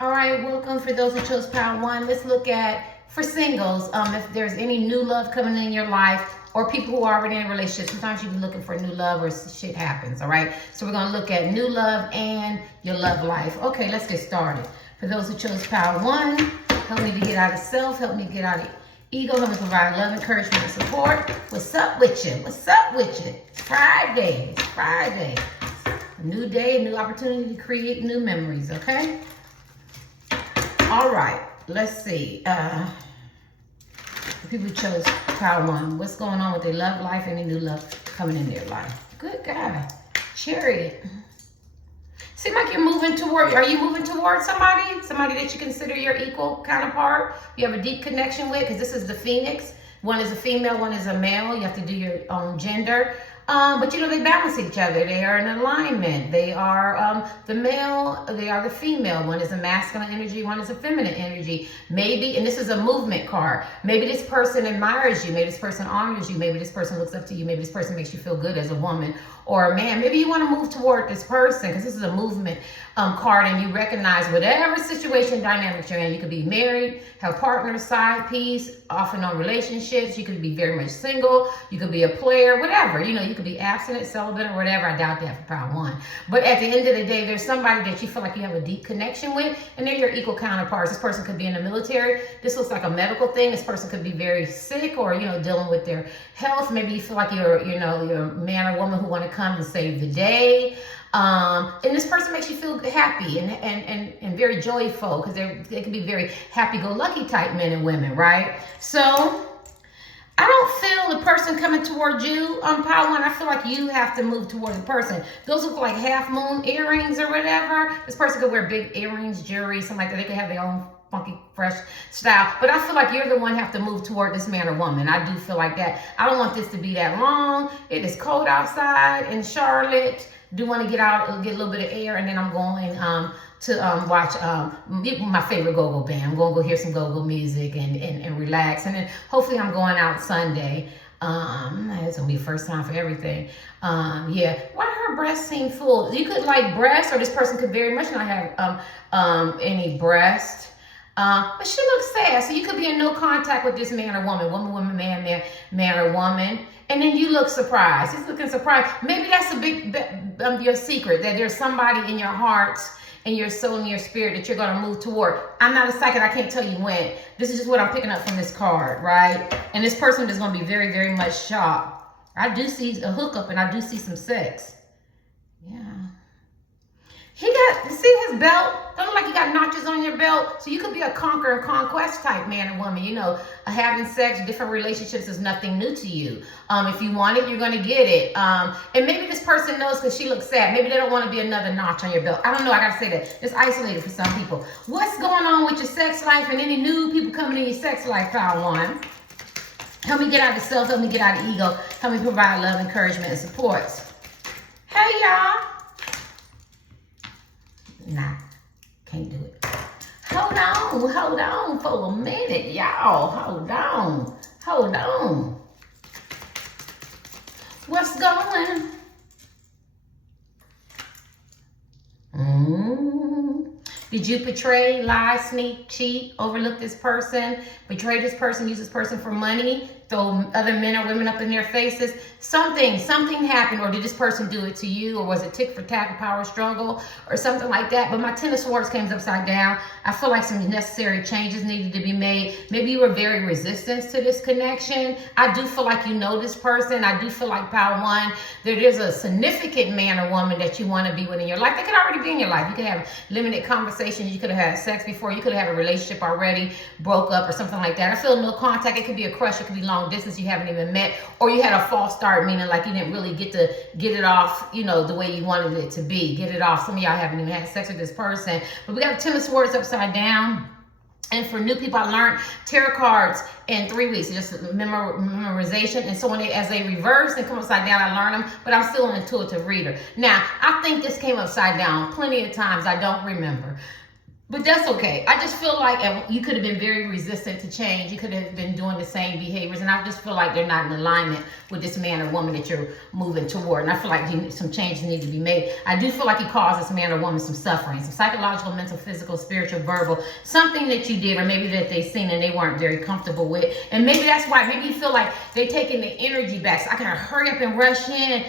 All right, welcome for those who chose Power One. Let's look at, for singles, if there's any new love coming in your life or people who are already in a relationship. Sometimes you be looking for new love or shit happens, all right? So we're going to look at new love and your love life. Okay, let's get started. For those who chose Power One, help me to get out of self, help me get out of ego, help me provide love, encouragement, and support. What's up with you? What's up with you? It's Friday. It's Friday. A new day, a new opportunity to create new memories, okay? All right, let's see. The people who chose Power One. What's going on with their love life? Any new love coming in their life? Good guy. Chariot. Seem like you're moving toward, are you moving toward somebody? Somebody that you consider your equal counterpart? You have a deep connection with? Because this is the Phoenix. One is a female, one is a male. You have to do your own gender. But you know, they balance each other. They are in alignment. They are the male, they are the female. One is a masculine energy, one is a feminine energy. Maybe, and this is a movement card. Maybe this person admires you. Maybe this person honors you. Maybe this person looks up to you. Maybe this person makes you feel good as a woman or a man. Maybe you want to move toward this person because this is a movement card and you recognize whatever situation dynamics you're in. You could be married, have partners, side piece, off and on relationships. You could be very much single. You could be a player, whatever. You know, you could be abstinent, celibate, or whatever. I doubt that for Power One. But at the end of the day, there's somebody that you feel like you have a deep connection with, and they're your equal counterparts. This person could be in the military. This looks like a medical thing. This person could be very sick or, you know, dealing with their health. Maybe you feel like you're a man or woman who want to come and save the day. And this person makes you feel happy and very joyful because they can be very happy-go-lucky type men and women, right? So I don't feel the person coming towards you on Power One. I feel like you have to move toward the person. Those look like half moon earrings or whatever. This person could wear big earrings, jewelry, something like that. They could have their own funky, fresh style. But I feel like you're the one who have to move toward this man or woman. I do feel like that. I don't want this to be that long. It is cold outside in Charlotte. Do want to get out, get a little bit of air, and then I'm going to watch my favorite go-go band. I'm going to go hear some go-go music and relax. And then hopefully I'm going out Sunday. It's going to be the first time for everything. Yeah. Why do her breasts seem full? You could like breasts, or this person could very much not have any breast. But she looks sad. So you could be in no contact with this man or woman, man or woman. And then you look surprised. He's looking surprised. Maybe that's a big your secret, that there's somebody in your heart and your soul and your spirit that you're going to move toward. I'm not a psychic. I can't tell you when. This is just what I'm picking up from this card, right? And this person is going to be very, very much shocked. I do see a hookup and I do see some sex. Yeah. See his belt? Don't look like you got notches on your belt. So you could be a conquer and conquest type man or woman. You know, having sex, different relationships is nothing new to you. If you want it, you're going to get it. And maybe this person knows because she looks sad. Maybe they don't want to be another notch on your belt. I don't know. I got to say that. It's isolated for some people. What's going on with your sex life and any new people coming in your sex life, Power One? Help me get out of self. Help me get out of ego. Help me provide love, encouragement, and support. Hey, y'all. Nah, can't do it. Hold on for a minute, y'all. Hold on. What's going? Did you betray, lie, sneak, cheat, overlook this person, betray this person, use this person for money, throw other men or women up in their faces? Something happened, or did this person do it to you, or was it tick for tack, a power struggle, or something like that? But my Ten of Swords came upside down. I feel like some necessary changes needed to be made. Maybe you were very resistant to this connection. I do feel like you know this person. I do feel like, Power One, there is a significant man or woman that you want to be with in your life. They could already be in your life. You could have limited conversations. You could have had sex before. You could have had a relationship already, broke up, or something like that. I feel no contact. It could be a crush. It could be long distance. You haven't even met, or you had a false start, meaning like you didn't really get it off, you know, the way you wanted it to be. Get it off. Some of y'all haven't even had sex with this person. But we got Ten of Swords upside down. And for new people, I learned tarot cards in 3 weeks, just memorization. And so as they reverse and come upside down, I learn them, but I'm still an intuitive reader. Now, I think this came upside down plenty of times. I don't remember. But that's okay. I just feel like you could have been very resistant to change. You could have been doing the same behaviors. And I just feel like they're not in alignment with this man or woman that you're moving toward. And I feel like some changes need to be made. I do feel like you caused this man or woman some suffering, some psychological, mental, physical, spiritual, verbal, something that you did, or maybe that they seen and they weren't very comfortable with. And maybe that's why, maybe you feel like they're taking the energy back. So I gotta hurry up and rush in,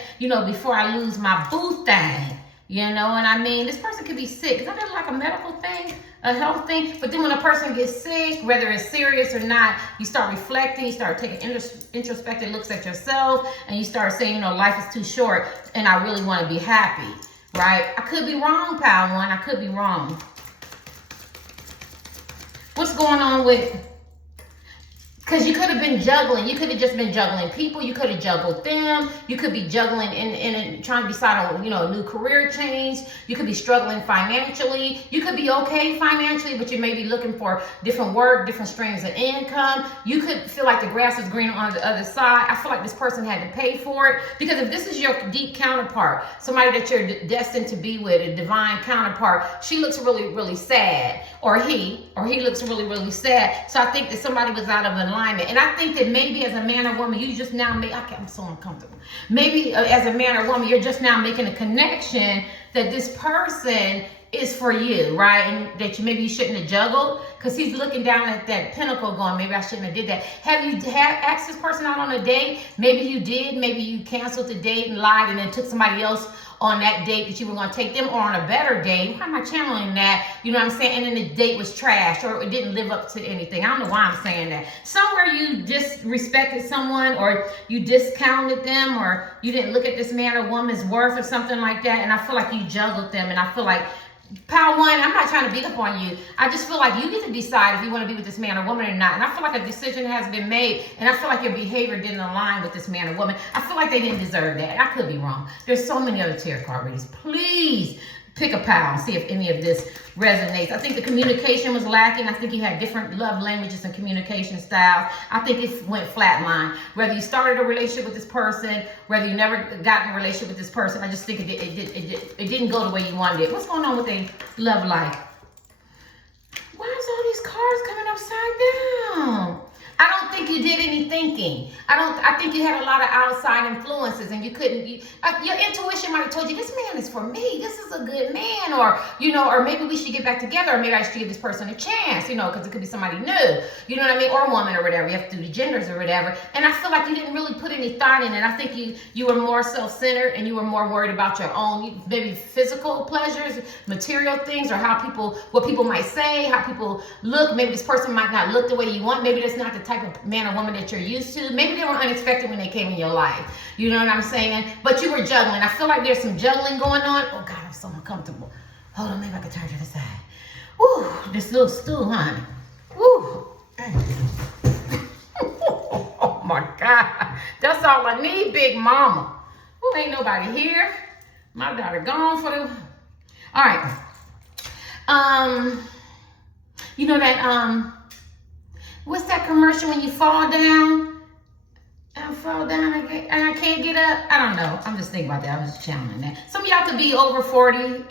before I lose my boo thing. You know what I mean? This person could be sick. Isn't that like a medical thing, a health thing? But then when a person gets sick, whether it's serious or not, you start reflecting, you start taking introspective looks at yourself, and you start saying, life is too short, and I really want to be happy, right? I could be wrong, pal one. I could be wrong. What's going on with... Because you could have been juggling. You could have just been juggling people. You could have juggled them. You could be juggling and trying to decide on, a new career change. You could be struggling financially. You could be okay financially, but you may be looking for different work, different streams of income. You could feel like the grass is greener on the other side. I feel like this person had to pay for it. Because if this is your deep counterpart, somebody that you're destined to be with, a divine counterpart, she looks really, really sad. Or he looks really, really sad. So I think that somebody was out of alignment. And I think that maybe as a man or woman, you just now I'm so uncomfortable. Maybe as a man or woman, you're just now making a connection that this person is for you, right? And that maybe you shouldn't have juggled, because he's looking down at that pinnacle going, maybe I shouldn't have did that. Have you asked this person out on a date? Maybe you did. Maybe you canceled the date and lied and then took somebody else on that date that you were going to take them, or on a better date. Why am I channeling that? You know what I'm saying? And then the date was trash, or it didn't live up to anything. I don't know why I'm saying that. Somewhere you disrespected someone, or you discounted them, or you didn't look at this man or woman's worth or something like that. And I feel like you juggled them. And I feel like, pal one, I'm not trying to beat up on you. I just feel like you get to decide if you want to be with this man or woman or not. And I feel like a decision has been made, and I feel like your behavior didn't align with this man or woman. I feel like they didn't deserve that. I could be wrong. There's so many other tarot card readings. Please pick a pal and see if any of this resonates. I think the communication was lacking. I think you had different love languages and communication styles. I think it went flatline. Whether you started a relationship with this person, whether you never got in a relationship with this person, I just think it didn't go the way you wanted it. What's going on with a love life? Why is all these cards coming upside down? I don't think you did any thinking. I think you had a lot of outside influences, and you couldn't. Your intuition might have told you, this man is for me. This is a good man, or maybe we should get back together, or maybe I should give this person a chance, because it could be somebody new, you know what I mean, or a woman or whatever. You have to do the genders or whatever. And I feel like you didn't really put any thought in it. I think you were more self-centered, and you were more worried about your own maybe physical pleasures, material things, or what people might say, how people look. Maybe this person might not look the way you want. Maybe that's not the type of man or woman that you're used to. Maybe they were unexpected when they came in your life. You know what I'm saying? But you were juggling. I feel like there's some juggling going on. Oh God, I'm so uncomfortable. Hold on, maybe I can turn to the side. Woo, this little stool, honey. Woo. Oh my God. That's all I need, big mama. Ooh, ain't nobody here. My daughter gone for the... All right. You know that, what's that commercial when you fall down? I fall down and I can't get up. I don't know. I'm just thinking about that. I was channeling that. Some of y'all could be over 40,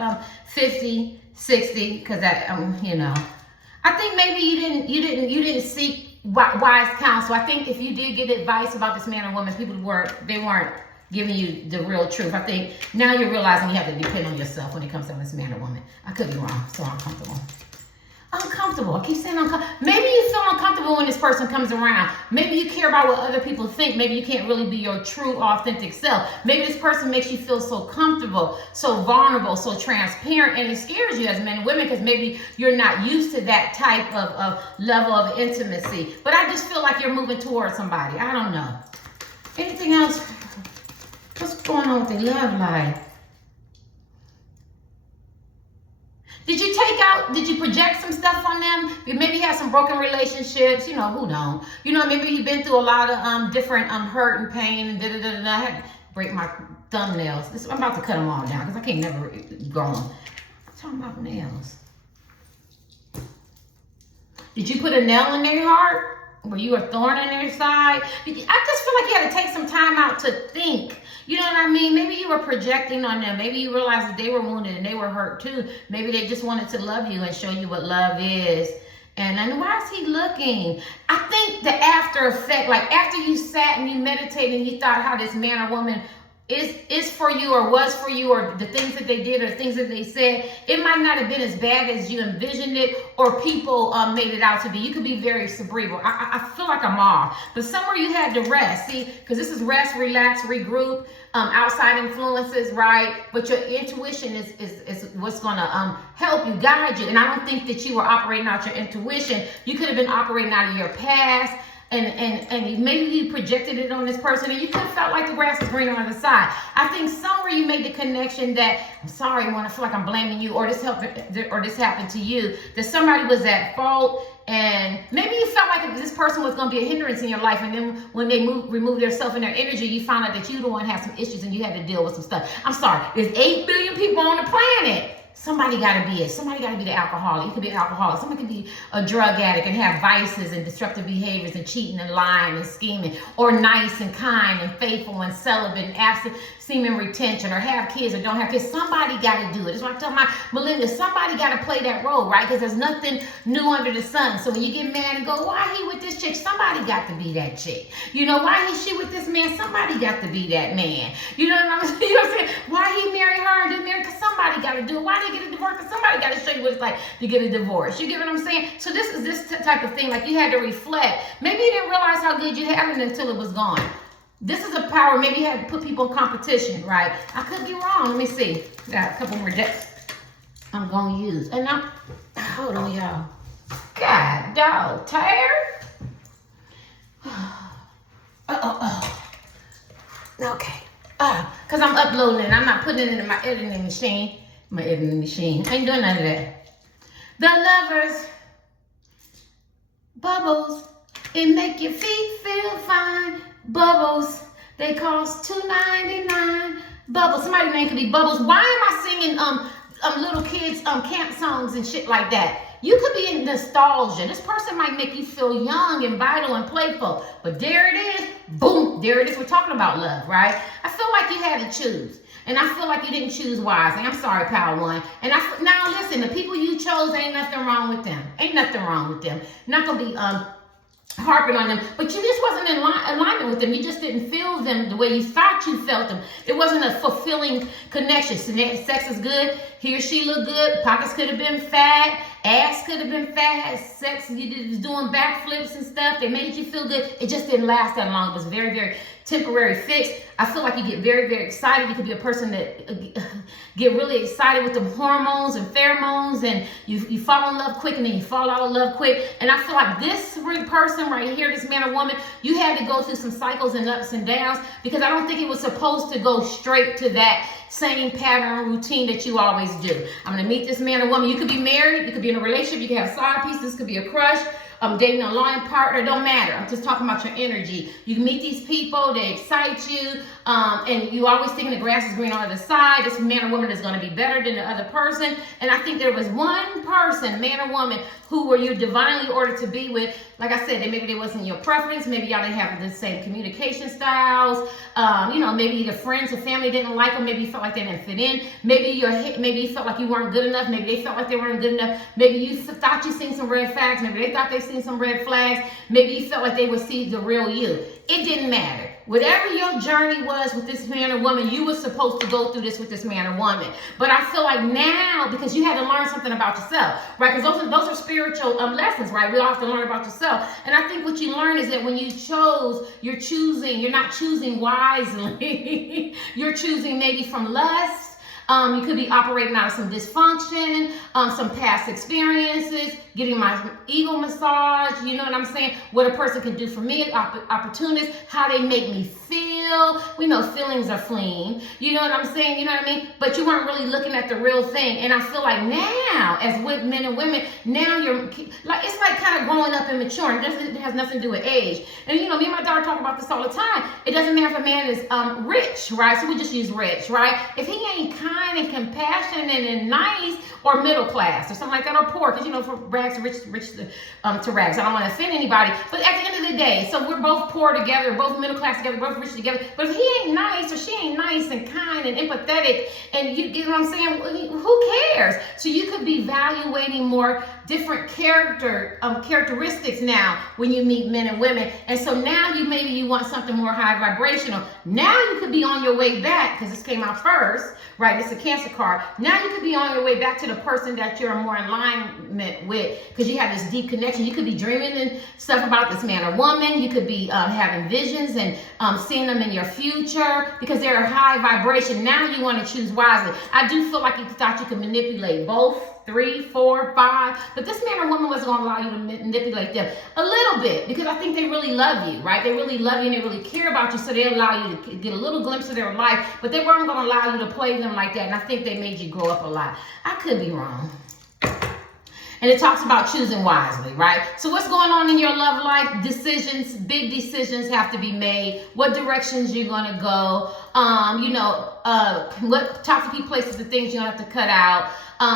50, 60, because that, I think maybe you didn't seek wise counsel. I think if you did get advice about this man or woman, they weren't giving you the real truth. I think now you're realizing you have to depend on yourself when it comes to this man or woman. I could be wrong. So uncomfortable. Uncomfortable. I keep saying uncomfortable. Maybe you feel uncomfortable when this person comes around. Maybe you care about what other people think. Maybe you can't really be your true, authentic self. Maybe this person makes you feel so comfortable, so vulnerable, so transparent, and it scares you as men and women, because maybe you're not used to that type of level of intimacy. But I just feel like you're moving towards somebody. I don't know. Anything else? What's going on with the love life? Did you project some stuff on them? Maybe you had some broken relationships, who don't? Maybe you've been through a lot of different hurt and pain and da-da-da-da. I had to break my thumbnails. I'm about to cut them all down because I can't never go on. I'm talking about nails. Did you put a nail in their heart? were you a thorn in their side? I just feel like you had to take some time out to think. You know what I mean? Maybe you were projecting on them. Maybe you realized that they were wounded and they were hurt too. Maybe they just wanted to love you and show you what love is. And then why is he looking? I think the after effect, like after you sat and you meditated and you thought how this man or woman is for you or was for you, or the things that they did or things that they said, it might not have been as bad as you envisioned it or people made it out to be. You could be very cerebral. I feel like I'm off, but somewhere you had to rest. See, because this is rest, relax, regroup, outside influences, right? But your intuition is what's going to help you, guide you. And I don't think that you were operating out your intuition. You could have been operating out of your past. And maybe you projected it on this person, and you could have felt like the grass was greener on the side. I think somewhere you made the connection that, I'm sorry, when I feel like I'm blaming you, or this happened to you, that somebody was at fault, and maybe you felt like this person was going to be a hindrance in your life, and then when they remove themselves and their energy, you found out that you the one had some issues and you had to deal with some stuff. I'm sorry, there's 8 billion people on the planet. Somebody got to be it. Somebody got to be the alcoholic. You could be an alcoholic. Somebody could be a drug addict and have vices and destructive behaviors and cheating and lying and scheming, or nice and kind and faithful and celibate and absent semen retention, or have kids or don't have kids. Somebody got to do it. That's what I tell my millennials. Somebody got to play that role, right? Because there's nothing new under the sun. So when you get mad and go, why he with this chick? Somebody got to be that chick. You know, why is she with this man? Somebody got to be that man. You know what I'm saying? You know what I'm saying? Why he marry her and didn't marry? Because somebody got to do it. Why they get a divorce? Because somebody got to show you what it's like to get a divorce. You get what I'm saying? So this is this type of thing. Like, you had to reflect. Maybe you didn't realize how good you had it until it was gone. This is a power. Maybe you had to put people in competition, right? I could be wrong. Let me see. Got a couple more decks I'm going to use. And I'm, hold on, y'all. God, dog, tired? Okay. Because I'm uploading it. I'm not putting it in my editing machine. My editing machine. I ain't doing none of that. The lovers. Bubbles. It make your feet feel fine. Bubbles. They cost $2.99. Bubbles. Somebody's name could be Bubbles. Why am I singing little kids camp songs and shit like that? You could be in nostalgia. This person might make you feel young and vital and playful. But there it is. Boom. There it is. We're talking about love, right? I feel like you had to choose. And I feel like you didn't choose wisely. I'm sorry, Power One. And now listen, the people you chose, ain't nothing wrong with them. Ain't nothing wrong with them. Not going to be harping on them, but you just wasn't in alignment with them. You just didn't feel them the way you thought you felt them. It wasn't a fulfilling connection. Sex is good. He or she looked good. Pockets could have been fat. Ass could have been fat. Sex, you was doing backflips and stuff. They made you feel good. It just didn't last that long. It was very, very temporary fix. I feel like you get very, very excited. You could be a person that get really excited with the hormones and pheromones, and you fall in love quick, and then you fall out of love quick. And I feel like this person right here, this man or woman, you had to go through some cycles and ups and downs, because I don't think it was supposed to go straight to that same pattern or routine that you always do. I'm going to meet this man or woman. You could be married. You could be in a relationship. You could have a side piece. This could be a crush. Dating a lying partner, don't matter. I'm just talking about your energy. You can meet these people, they excite you, and you always thinking the grass is green on the other side. This man or woman is going to be better than the other person. And I think there was one person, man or woman, who were you divinely ordered to be with. Like I said, maybe they wasn't your preference. Maybe y'all didn't have the same communication styles. Maybe the friends or family didn't like them. Maybe you felt like they didn't fit in. Maybe you felt like you weren't good enough. Maybe they felt like they weren't good enough. Maybe you thought you seen some red flags. Maybe they thought they seen some red flags. Maybe you felt like they would see the real you. It didn't matter. Whatever your journey was with this man or woman, you were supposed to go through this with this man or woman. But I feel like now, because you had to learn something about yourself, right? Because those are spiritual lessons, right? We all have to learn about yourself. And I think what you learn is that when you chose, you're not choosing wisely. You're choosing maybe from lust. You could be operating out of some dysfunction, some past experiences, getting my ego massage, you know what I'm saying? What a person can do for me, opportunists, how they make me feel. feel. We know feelings are fleeting. You know what I'm saying? You know what I mean? But you weren't really looking at the real thing. And I feel like now, as with men and women, now you're like, it's like kind of growing up and maturing. It has nothing to do with age. And you know, me and my daughter talk about this all the time. It doesn't matter if a man is rich, right? So we just use rich, right? If he ain't kind and compassionate and nice, or middle class or something like that, or poor, because you know, for rags to rich to rags. I don't want to offend anybody, but at the end of the day, so we're both poor together, both middle class together, both rich together. But if he ain't nice or she ain't nice and kind and empathetic, and you get what I'm saying, who cares? So you could be evaluating more different characteristics now when you meet men and women. And so now maybe you want something more high vibrational. Now you could be on your way back, because this came out first, right? It's a Cancer card. Now you could be on your way back to the person that you're more in alignment with, because you have this deep connection. You could be dreaming and stuff about this man or woman. You could be having visions and seeing them in your future, because they're a high vibration. Now you want to choose wisely. I do feel like you thought you could manipulate both, 3, 4, 5, but this man or woman wasn't going to allow you to manipulate them a little bit, because I think they really love you, right? They really love you and they really care about you, so they allow you to get a little glimpse of their life, but they weren't going to allow you to play them like that. And I think they made you grow up a lot. I could be wrong. And it talks about choosing wisely, right? So what's going on in your love life? Decisions, big decisions have to be made. What directions you're going to go. What toxic places and things you're going to have to cut out.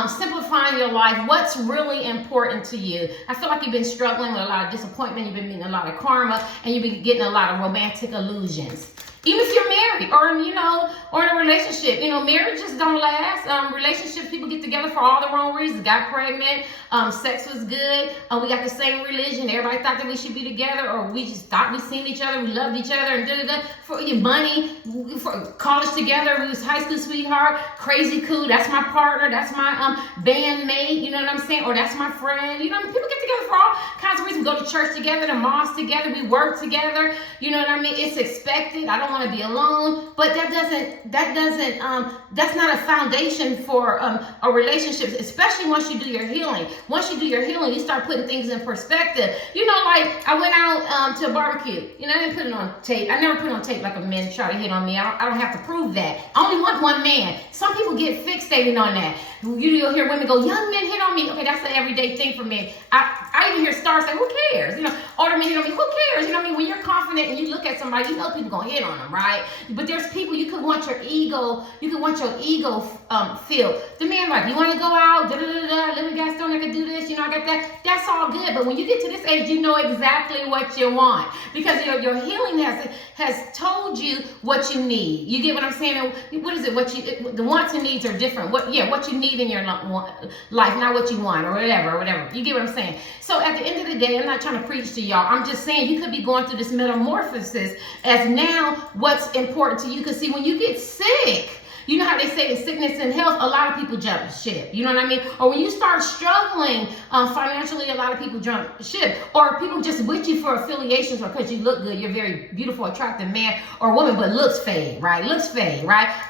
Simplifying your life. What's really important to you? I feel like you've been struggling with a lot of disappointment. You've been meeting a lot of karma, and you've been getting a lot of romantic illusions. Even if you're married or in a relationship, marriages don't last. Relationships, people get together for all the wrong reasons. Got pregnant, sex was good, we got the same religion. Everybody thought that we should be together, or we just thought we seen each other, we loved each other, and for your money, for college together, we was high school sweetheart, crazy cool. That's my partner, that's my bandmate. You know what I'm saying? Or that's my friend. People get together for all kinds of reasons. We go to church together, the mosque together, we work together. You know what I mean? It's expected. I don't want to be alone, but that's not a foundation for a relationship, especially once you do your healing. Once you do your healing, you start putting things in perspective. Like I went out to a barbecue. I didn't put it on tape. I never put it on tape like a man try to hit on me. I don't have to prove that. I only want one man. Some people get fixated on that. You'll hear women go, young men hit on me. Okay, that's an everyday thing for men. I even hear stars say, who cares? Older men hit on me, who cares? When you're confident and you look at somebody, people gonna hit on them, right? But there's people you could want your ego feel. The man like, you want to go out, little gas stone, I can do this, I got that. That's all good. But when you get to this age, you know exactly what you want, because your healing has told you what you need. You get what I'm saying? What is it? The wants and needs are different. What you need in your life, not what you want or whatever. You get what I'm saying? So at the end of the day, I'm not trying to preach to y'all. I'm just saying you could be going through this metamorphosis as now what's important to you. Because see, when you get sick, you know how they say in sickness and health, a lot of people jump ship. You know what I mean? Or when you start struggling financially, a lot of people jump ship. Or people just with you for affiliations, or because you look good, you're a very beautiful, attractive man or woman, but looks fade, right?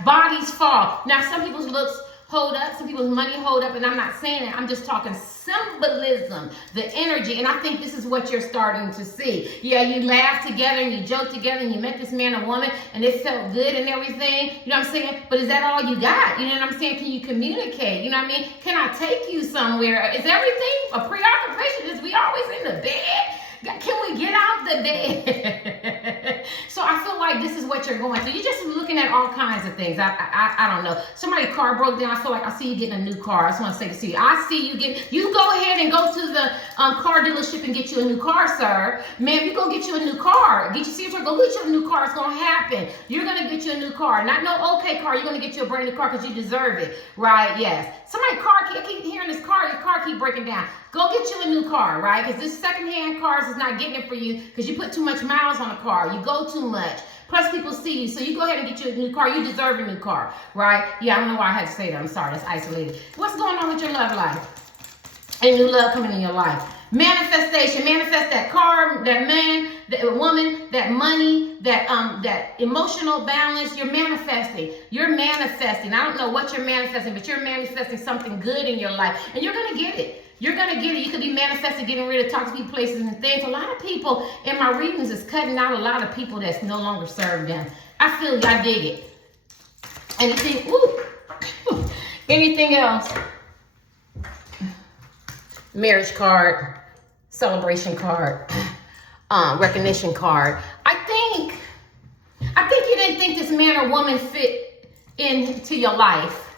Bodies fall. Now, some people's looks hold up, some people's money hold up, and I'm not saying it. I'm just talking symbolism, the energy, and I think this is what you're starting to see. Yeah, you laugh together and you joke together and you met this man or woman and it felt good and everything, you know what I'm saying? But is that all you got? You know what I'm saying? Can you communicate? You know what I mean? Can I take you somewhere? Is everything a preoccupation? Is we always in the bed? Can we get out the bed? So I feel like this is what you're going through. You're just looking at all kinds of things. I don't know. Somebody's car broke down. I feel like I see you getting a new car. I just want to say to you, I see you go ahead and go to the car dealership and get you a new car, sir. Man, you're going to get you a new car. Go get you a new car. It's going to happen. You're going to get you a new car. Not no okay car. You're going to get you a brand new car because you deserve it. Right? Yes. Somebody's car, I keep hearing your car keep breaking down. Go get you a new car, right? Because this secondhand cars is not getting it for you because you put too much miles on a car. You go too much. Plus, people see you. So you go ahead and get you a new car. You deserve a new car, right? Yeah, I don't know why I had to say that. I'm sorry. That's isolated. What's going on with your love life? And new love coming in your life. Manifestation. Manifest that car, that man, that woman, that money, that emotional balance. You're manifesting. You're manifesting. I don't know what you're manifesting, but you're manifesting something good in your life. And you're going to get it. You're going to get it. You could be manifesting, getting rid of toxic places and things. A lot of people in my readings is cutting out a lot of people that's no longer serve them. I feel you. I dig it. Anything? Woo. Anything else? Marriage card, celebration card, recognition card. I think you didn't think this man or woman fit into your life.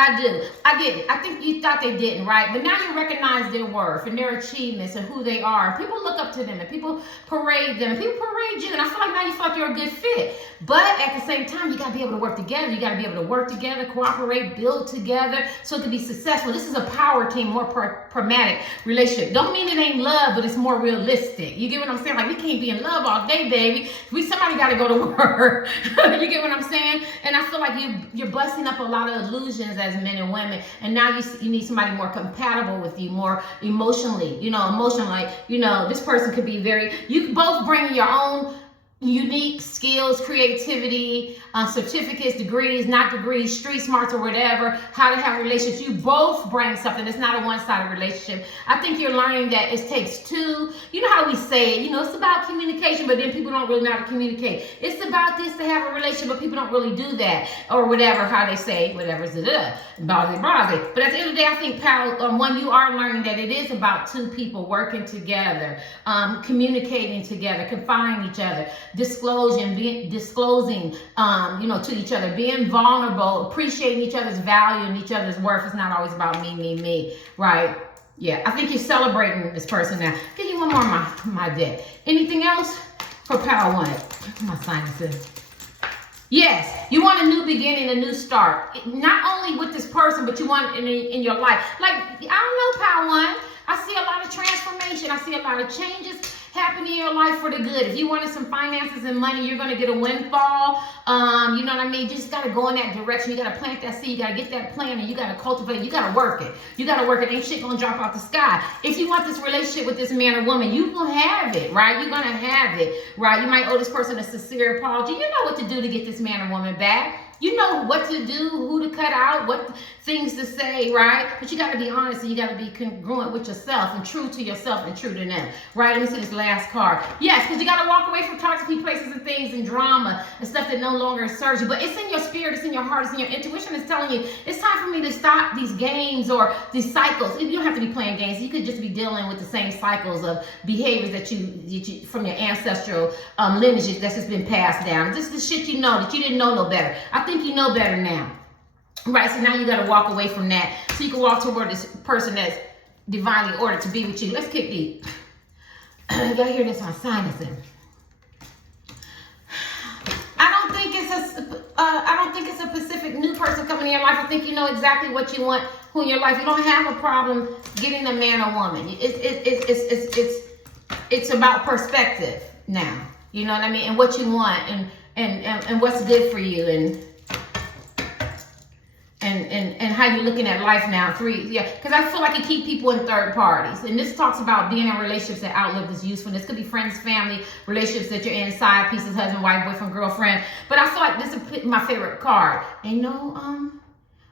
I didn't. I think you thought they didn't, right? But now you recognize their worth and their achievements and who they are. People look up to them and people parade them and people parade you. And I feel like now you feel like you're a good fit. But at the same time, you got to be able to work together. You got to be able to work together, cooperate, build together so it can be successful. This is a power team, more pragmatic relationship. Don't mean it ain't love, but it's more realistic. You get what I'm saying? Like, we can't be in love all day, baby. Somebody got to go to work. You get what I'm saying? And I feel like you're busting up a lot of illusions as men and women, and now you need somebody more compatible with you, more emotionally, this person could be you both bring your own unique skills, creativity, certificates, degrees, not degrees, street smarts or whatever, how to have relationships. You both bring something. It's not a one-sided relationship. I think you're learning that it takes two. You know how we say it, it's about communication, but then people don't really know how to communicate. It's about this to have a relationship, but people don't really do that, or whatever, how they say, whatever's blase. But at the end of the day, I think, one, you are learning that it is about two people working together, communicating together, confiding each other, disclosing, to each other, being vulnerable, appreciating each other's value and each other's worth. It's not always about me, right? Yeah, I think you're celebrating this person now. Give you one more my deck. Anything else for power one? My sinuses. Yes, you want a new beginning, a new start. Not only with this person, but you want it in your life. Like, I don't know, power one. I see a lot of transformation. I see a lot of changes happening in your life for the good. If you wanted some finances and money, you're going to get a windfall. You know what I mean? You just got to go in that direction. You got to plant that seed. You got to get that plant and you got to cultivate it. You got to work it. You got to work it. Ain't shit going to drop out the sky. If you want this relationship with this man or woman, you will have it, right? You're going to have it, right? You might owe this person a sincere apology. You know what to do to get this man or woman back. You know what to do, who to cut out, what things to say, right? But you got to be honest and you got to be congruent with yourself and true to yourself and true to them, right? Let me see this last card. Yes, because you got to walk away from toxic places and things and drama and stuff that no longer serves you. But it's in your spirit, it's in your heart, it's in your intuition. It's telling you, it's time for me to stop these games or these cycles. You don't have to be playing games. You could just be dealing with the same cycles of behaviors that you from your ancestral lineage that's just been passed down. Just the shit you know that you didn't know no better. I think you know better now. Right, so now you got to walk away from that so you can walk toward this person that's divinely ordered to be with you. Let's kick deep. Y'all hear this on sinusing. I don't think it's a specific new person coming in your life. I think you know exactly what you want, who in your life. You don't have a problem getting a man or woman. It's about perspective now. You know what I mean? And what you want and what's good for you and how you're looking at life now. Because I feel like you keep people in third parties. And this talks about being in relationships that outlive this usefulness. Could be friends, family, relationships that you're in, side pieces, husband, wife, boyfriend, girlfriend. But I feel like this is my favorite card. Ain't no,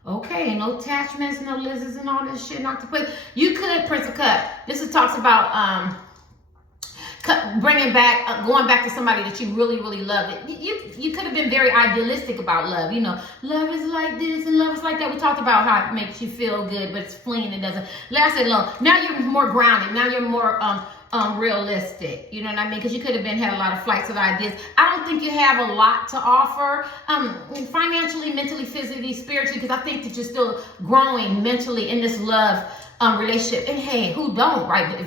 no attachments, no lizards and all this shit knocked to put. You could, Prince of Cups. This talks about, going back to somebody that you really, really loved. You could have been very idealistic about love. Love is like this and love is like that. We talked about how it makes you feel good, but it's fleeting. It doesn't last that long. Now you're more grounded. Now you're more realistic. You know what I mean? Because you could have had a lot of flights of ideas. I don't think you have a lot to offer financially, mentally, physically, spiritually, because I think that you're still growing mentally in this love relationship. And hey, who don't, right? But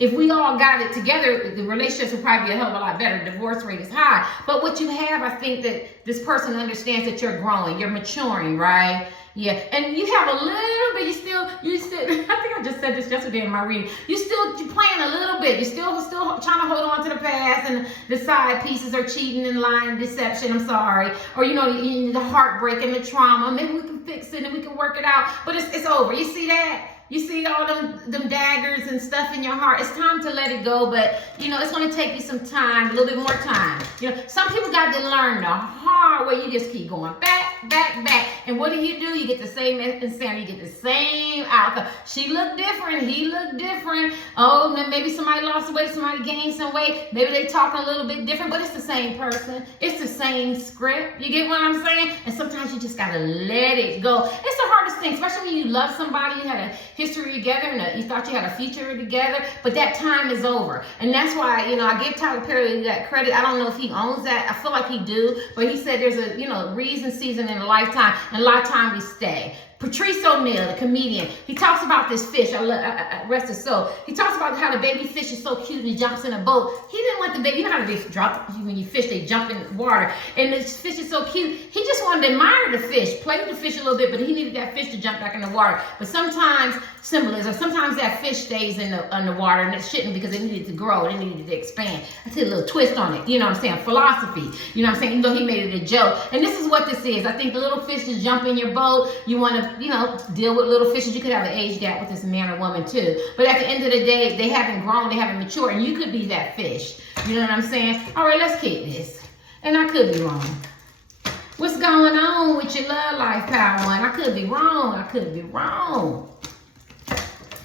if we all got it together, the relationships would probably be a hell of a lot better. Divorce rate is high. But what you have, I think that this person understands that you're growing, you're maturing, right? Yeah, and you have a little bit, you still, I think I just said this yesterday in my reading. You're playing a little bit. You're still trying to hold on to the past and the side pieces are cheating and lying, deception, I'm sorry. Or, the heartbreak and the trauma. Maybe we can fix it and we can work it out. But it's over. You see that? You see all them daggers and stuff in your heart. It's time to let it go, but it's going to take you some time, a little bit more time. Some people got to learn the hard way. You just keep going back, back. And what do? You get the same insanity. You get the same outcome. She looked different. He looked different. Oh, then maybe somebody lost weight, somebody gained some weight. Maybe they talk a little bit different, but it's the same person. It's the same script. You get what I'm saying? And sometimes you just gotta let it go. It's the hardest thing, especially when you love somebody, you had a history together, and you thought you had a future together, but that time is over. And that's why, I give Tyler Perry that credit. I don't know if he owns that. I feel like he do, but he said there's a, reason, season, and a lifetime, and a lot of time we stay. Patrice O'Neal, the comedian, he talks about this fish. Rest his soul. He talks about how the baby fish is so cute and he jumps in a boat. He didn't want the baby. You know how the fish drop when you fish, they jump in the water, and this fish is so cute. He just wanted to admire the fish, play with the fish a little bit, but he needed that fish to jump back in the water. But sometimes symbolism, sometimes that fish stays in the water, and it shouldn't, because it needed to grow, it needed to expand. I did a little twist on it. You know what I'm saying? Philosophy. You know what I'm saying? Even though he made it a joke. And this is what this is. I think the little fish just jump in your boat. You want to, deal with little fishes. You could have an age gap with this man or woman too. But at the end of the day, they haven't grown, they haven't matured, and you could be that fish. You know what I'm saying? All right, let's keep this. And I could be wrong. What's going on with your love life, Power One? I could be wrong. I could be wrong.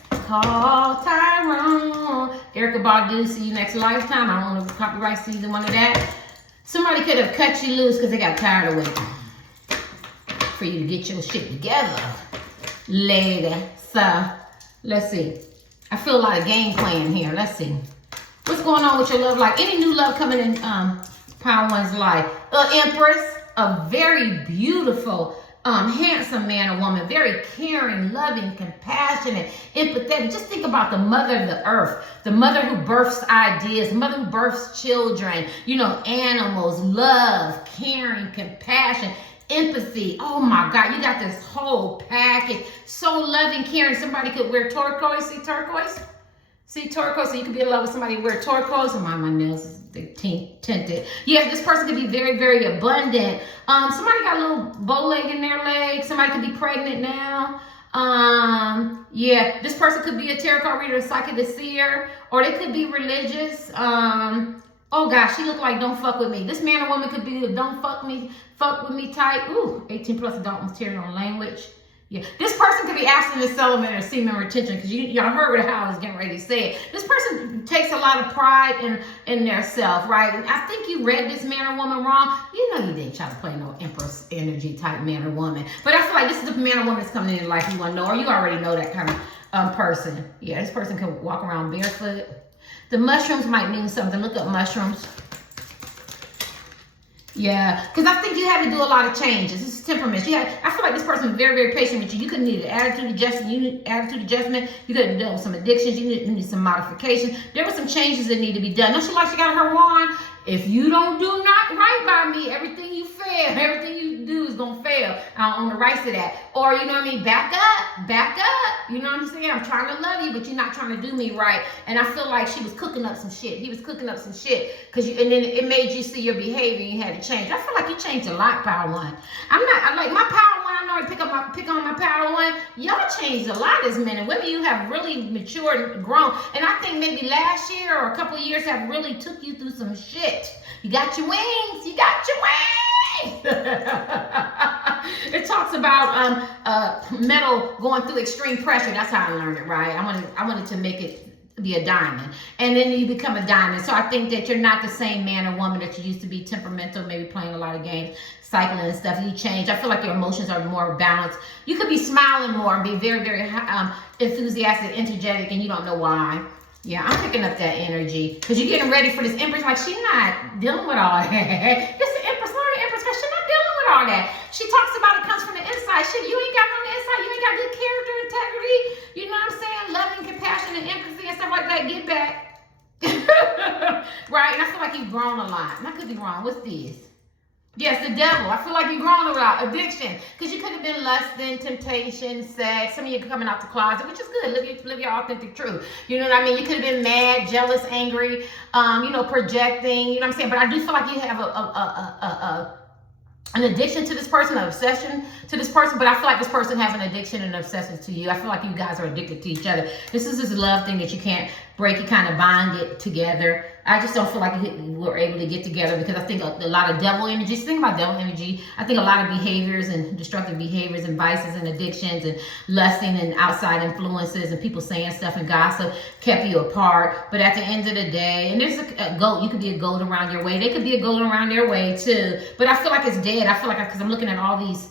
Call Tyrone. Erykah Badu, see you next lifetime. I don't know if copyright season one of that. Somebody could have cut you loose because they got tired of waiting for you to get your shit together, lady. So, let's see. I feel a lot of game playing here. Let's see. What's going on with your love life? Any new love coming in Power One's life? Empress, a very beautiful, handsome man or woman, very caring, loving, compassionate, empathetic. Just think about the mother of the earth, the mother who births ideas, the mother who births children, animals, love, caring, compassion, empathy. Oh my God, you got this whole package. So loving, caring. Somebody could wear turquoise. See turquoise? See turquoise. So you could be in love with somebody who wear turquoise. And my nails, they tinted. Yes, this person could be very, very abundant. Somebody got a little bow leg in their leg. Somebody could be pregnant now. Yeah, this person could be a tarot card reader, a psychic, a seer, or they could be religious. Oh gosh, she looked like don't fuck with me. This man or woman could be a don't fuck with me type. Ooh, 18 plus adult material language. Yeah, this person could be abstinent, celibate, or semen retention, because y'all heard how I was getting ready to say it. This person takes a lot of pride in their self, right? And I think you read this man or woman wrong. You know you didn't try to play no Empress energy type man or woman. But I feel like this is the man or woman that's coming in your life you want to know, or you already know that kind of person. Yeah, this person can walk around barefoot. The mushrooms might mean something. Look up mushrooms. Yeah, because I think you have to do a lot of changes. This is temperament. I feel like this person is very, very patient with you. You could need an attitude adjustment. You need attitude adjustment. You could deal with some addictions. You need some modifications. There were some changes that need to be done. Don't you like she got her wand? If you don't do not right by me, everything you fail, everything you do is going to fail. I don't own the rights to that. Or, you know what I mean? Back up. Back up. You know what I'm saying? I'm trying to love you, but you're not trying to do me right. And I feel like she was cooking up some shit. He was cooking up some shit. And then it made you see your behavior and you had to change. I feel like you changed a lot, Power One. I like my Power One. I know I pick on my Power One. Y'all changed a lot as men and women. You have really matured and grown. And I think maybe last year or a couple of years have really took you through some shit. You got your wings. You got your wings. It talks about metal going through extreme pressure. That's how I learned it, right? I wanted to make it be a diamond, and then you become a diamond. So I think that you're not the same man or woman that you used to be, temperamental, maybe playing a lot of games, cycling and stuff. You change. I feel like your emotions are more balanced. You could be smiling more and be very, very enthusiastic, energetic, and you don't know why. Yeah, I'm picking up that energy because you're getting ready for this Empress. Like, she's not dealing with all that. This is Empress, not an Empress, because she's not dealing with all that. She talks about it comes from the inside. Shit, you ain't got it on the inside. You ain't got good character, integrity. You know what I'm saying? Loving, compassion, and empathy and stuff like that. Get back. Right? And I feel like you've grown a lot. And I could be wrong. What's this? Yes, the devil. I feel like you've grown a lot. Addiction. Because you could have been lusting, temptation, sex. Some of you coming out the closet, which is good. Live your authentic truth. You know what I mean? You could have been mad, jealous, angry, projecting. You know what I'm saying? But I do feel like you have an addiction to this person, an obsession to this person, but I feel like this person has an addiction and obsession to you. I feel like you guys are addicted to each other. This is this love thing that you can't break it, kind of bind it together. I just don't feel like we're able to get together because I think a lot of devil energy. Think about devil energy. I think a lot of behaviors and destructive behaviors and vices and addictions and lusting and outside influences and people saying stuff and gossip kept you apart. But at the end of the day, and there's a goat. You could be a goat around your way. They could be a goat around their way too. But I feel like it's dead. I feel like because I'm looking at all these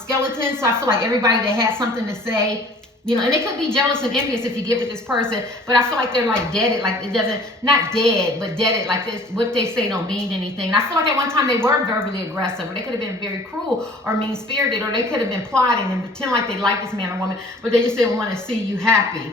skeletons, so I feel like everybody that had something to say, you know, and they could be jealous and envious if you get with this person, but I feel like they're like deaded, like it doesn't, not dead, but deaded, like this, what they say don't mean anything. And I feel like at one time they were verbally aggressive, or they could have been very cruel or mean-spirited, or they could have been plotting and pretend like they like this man or woman, but they just didn't want to see you happy.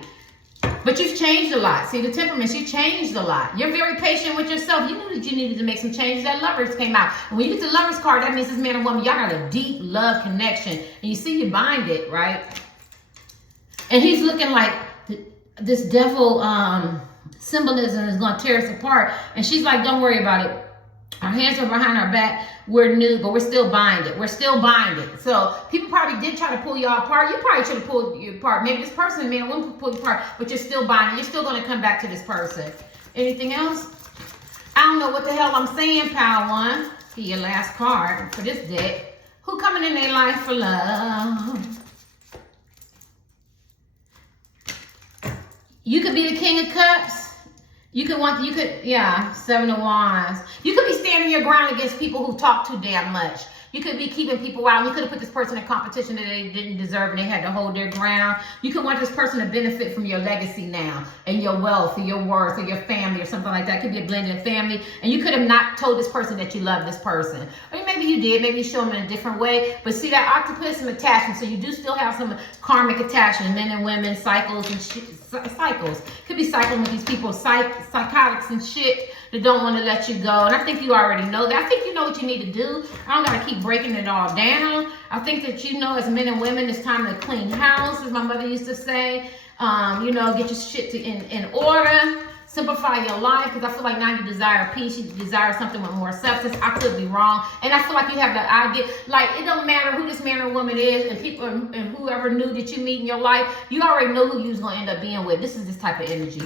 But you've changed a lot. See, the temperaments, you changed a lot. You're very patient with yourself. You knew that you needed to make some changes. That Lovers came out. And when you get the Lovers card, that means this man and woman, y'all got a deep love connection. And you see you bind it, right? And he's looking like this devil symbolism is going to tear us apart. And she's like, don't worry about it. Our hands are behind our back. We're new, but we're still binded. We're still binded. So people probably did try to pull y'all apart. You probably should have pulled you apart. Maybe this person, man, wouldn't pull you apart, but you're still binded. You're still going to come back to this person. Anything else? I don't know what the hell I'm saying, Power One. Be your last card for this deck. Who coming in their life for love? You could be the King of Cups. Yeah, Seven of Wands. You could be standing your ground against people who talk too damn much. You could be keeping people out. You could have put this person in competition that they didn't deserve and they had to hold their ground. You could want this person to benefit from your legacy now and your wealth or your worth or your family or something like that. It could be a blended family. And you could have not told this person that you love this person. Or maybe you did. Maybe you show them in a different way. But see, that octopus and attachment. So you do still have some karmic attachment. Men and women, cycles and cycles. Could be cycling with these people, psychotics and shit that don't want to let you go. And I think you already know that. I think you know what you need to do. I don't got to keep breaking it all down. I think that you know, as men and women, it's time to clean house, as my mother used to say. You know, get your shit in order. Simplify your life, because I feel like now you desire peace. You desire something with more substance. I could be wrong. And I feel like you have the idea, like, it don't matter who this man or woman is, and people and whoever knew that you meet in your life, you already know who you was going to end up being with. This is this type of energy.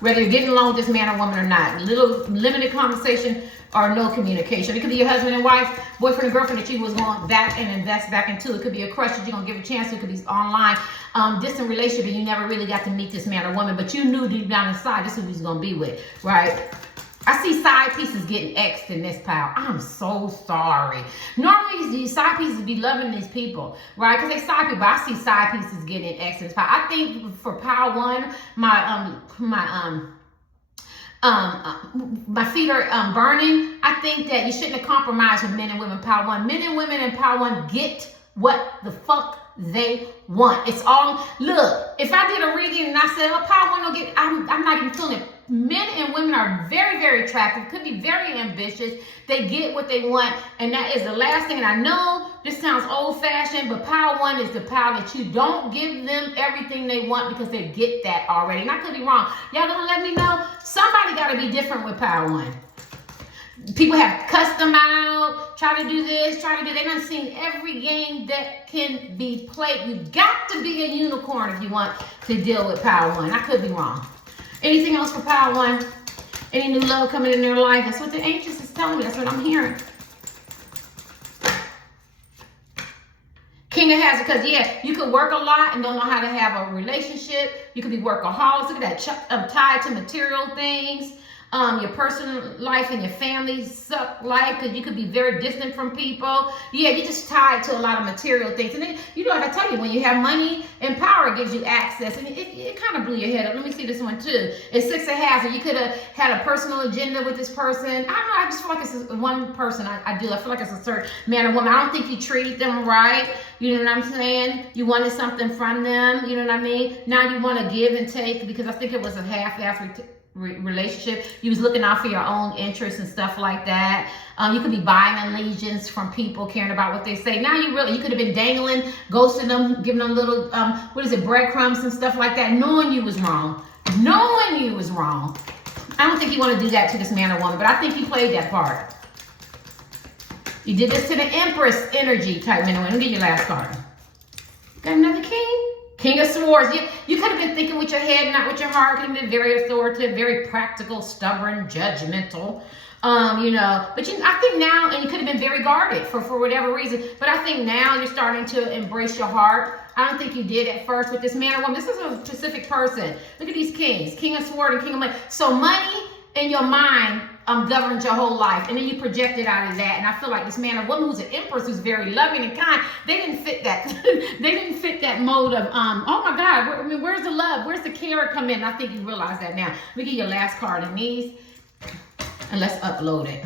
Whether you're getting along with this man or woman or not. Little limited conversation or no communication. It could be your husband and wife, boyfriend and girlfriend that you was going back and invest back into. It could be a crush that you're going to give a chance to. It could be online, distant relationship, and you never really got to meet this man or woman, but you knew deep down inside this is who he's going to be with, right? I see side pieces getting X'd in this pile. I'm so sorry. Normally, these side pieces be loving these people, right? Because they side people. I see side pieces getting X'd in this pile. I think for Pile One, my feet are burning. I think that you shouldn't have compromised with men and women Pile One. Men and women in Pile One get what the fuck they want. It's all, look, if I did a reading and I said, oh, Pile One don't get, I'm not even feeling it. Men and women are very, very attractive, could be very ambitious. They get what they want, and that is the last thing. And I know this sounds old-fashioned, but Pile One is the pile that you don't give them everything they want because they get that already. And I could be wrong. Y'all gonna let me know? Somebody got to be different with Pile One. People have cussed them out, try to do this, try to do that. They done seen every game that can be played. You got to be a unicorn if you want to deal with Pile One. I could be wrong. Anything else for Pile One? Any new love coming in their life? That's what the Ancients is telling me. That's what I'm hearing. King of Hands, because yeah, you could work a lot and don't know how to have a relationship. You could be workaholics. Look at that, tied to material things. Your personal life and your family suck life because you could be very distant from people. Yeah, you're just tied to a lot of material things. And then, you know what I tell you, when you have money and power, it gives you access. And it kind of blew your head up. Let me see this one too. It's 6 of Halves. And you could have had a personal agenda with this person. I don't know. I just feel like it's one person. I feel like it's a certain man or woman. I don't think you treated them right. You know what I'm saying? You wanted something from them. You know what I mean? Now you want to give and take, because I think it was a half-assed relationship. You was looking out for your own interests and stuff like that. You could be buying allegiance from people, caring about what they say. Now you could have been dangling, ghosting them, giving them little breadcrumbs and stuff like that, knowing you was wrong. Knowing you was wrong. I don't think you want to do that to this man or woman, but I think you played that part. You did this to the Empress energy type man or woman. Let me get your last card. Got another king? King of Swords. You could have been thinking with your head, not with your heart. Could have been very authoritative, very practical, stubborn, judgmental. I think now, and you could have been very guarded for whatever reason, but I think now you're starting to embrace your heart. I don't think you did at first with this man or woman. This is a specific person. Look at these kings, King of Swords and King of Money. So money in your mind governs your whole life, and then you project it out of that. And I feel like this man or woman who's an empress, who's very loving and kind, they didn't fit that. They didn't fit that mode of oh my God, where's the love? Where's the care come in? I think you realize that now. Let me get your last card in these, and let's upload it.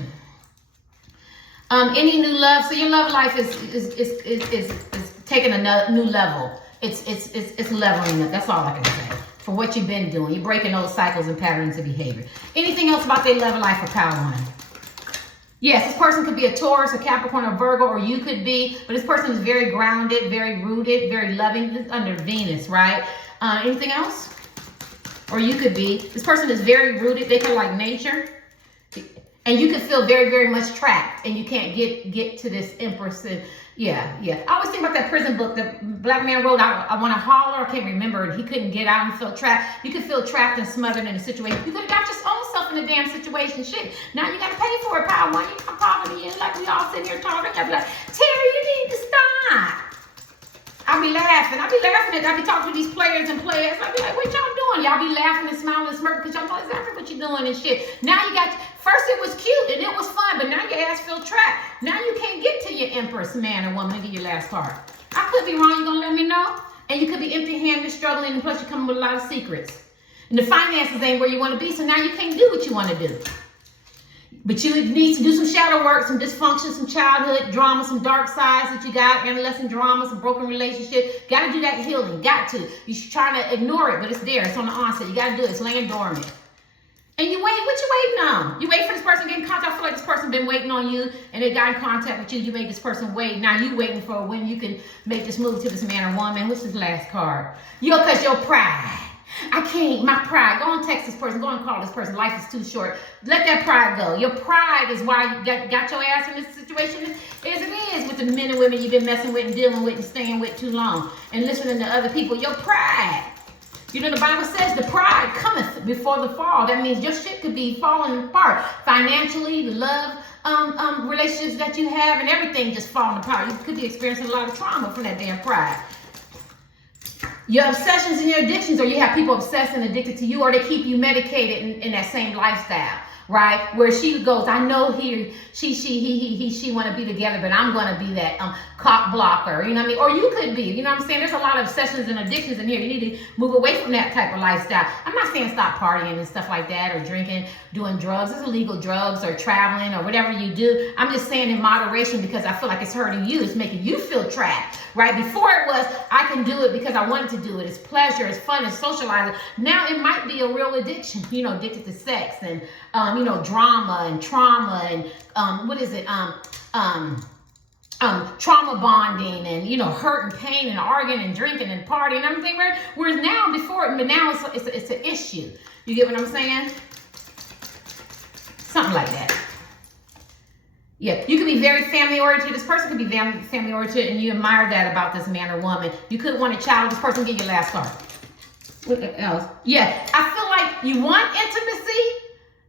Any new love? So your love life is taking a new level. It's leveling up. That's all I can say. For what you've been doing, you're breaking those cycles and patterns of behavior. Anything else about their love life or power line? Yes, this person could be a Taurus, a Capricorn, a Virgo, or you could be, but this person is very grounded, very rooted, very loving. This is under Venus, right? Anything else? Or you could be, this person is very rooted. They could like nature. And you could feel very, very much trapped, and you can't get to this empress. Yeah. I always think about that prison book the black man wrote. I want to holler. I can't remember. He couldn't get out and felt trapped. You could feel trapped and smothered in a situation. You could have got your own self in a damn situation. Shit. Now you got to pay for it, power money. I'm talking to you like we all sitting here talking. I'd be like, Terry, you need to stop. I'll be laughing. I'll be talking to these players and players. I'll be like, what y'all doing? Y'all be laughing and smiling and smirking because y'all know exactly what you're doing and shit. Now you got, first it was cute and it was fun, but now your ass feel trapped. Now you can't get to your empress, man or woman. Let me get your last card. I could be wrong. You gonna let me know? And you could be empty-handed, struggling, and plus you're coming with a lot of secrets. And the finances ain't where you want to be, so now you can't do what you want to do. But you need to do some shadow work, some dysfunction, some childhood drama, some dark sides that you got, adolescent drama, some broken relationship. Got to do that healing. Got to. You're trying to ignore it, but it's there. It's on the onset. You got to do it. It's laying dormant. And you wait. What you waiting on? You wait for this person to get in contact. I feel like this person been waiting on you, and they got in contact with you. You made this person wait. Now you waiting for when you can make this move to this man or woman. What's this last card? Because your pride. I can't, my pride. Go and text this person. Go and call this person. Life is too short. Let that pride go. Your pride is why you got your ass in this situation as it is with the men and women you've been messing with and dealing with and staying with too long and listening to other people. Your pride. You know, the Bible says the pride cometh before the fall. That means your shit could be falling apart. Financially, the love relationships that you have and everything just falling apart. You could be experiencing a lot of trauma from that damn pride. Your obsessions and your addictions, or you have people obsessed and addicted to you, or they keep you medicated in that same lifestyle, right? Where she goes, I know he want to be together, but I'm going to be that cock blocker, you know what I mean? Or you could be, you know what I'm saying? There's a lot of obsessions and addictions in here. You need to move away from that type of lifestyle. I'm not saying stop partying and stuff like that, or drinking, doing drugs. It's illegal drugs, or traveling, or whatever you do. I'm just saying in moderation because I feel like it's hurting you. It's making you feel trapped, right? Before it was, I can do it because I wanted to do it. It's pleasure, it's fun, it's socializing. Now it might be a real addiction, you know, addicted to sex and, drama and trauma and, trauma bonding and, hurt and pain and arguing and drinking and partying and everything, right? Whereas now, but now it's an issue. You get what I'm saying? Something like that. Yeah, you could be very family oriented. This person could be family oriented and you admire that about this man or woman. You could want a child. This person, get your last card. What else? Yeah, I feel like you want intimacy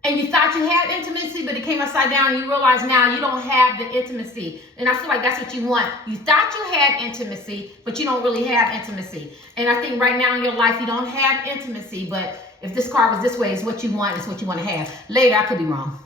and you thought you had intimacy, but it came upside down and you realize now you don't have the intimacy. And I feel like that's what you want. You thought you had intimacy, but you don't really have intimacy. And I think right now in your life, you don't have intimacy, but if this card was this way, it's what you want, it's what you want to have. Later, I could be wrong.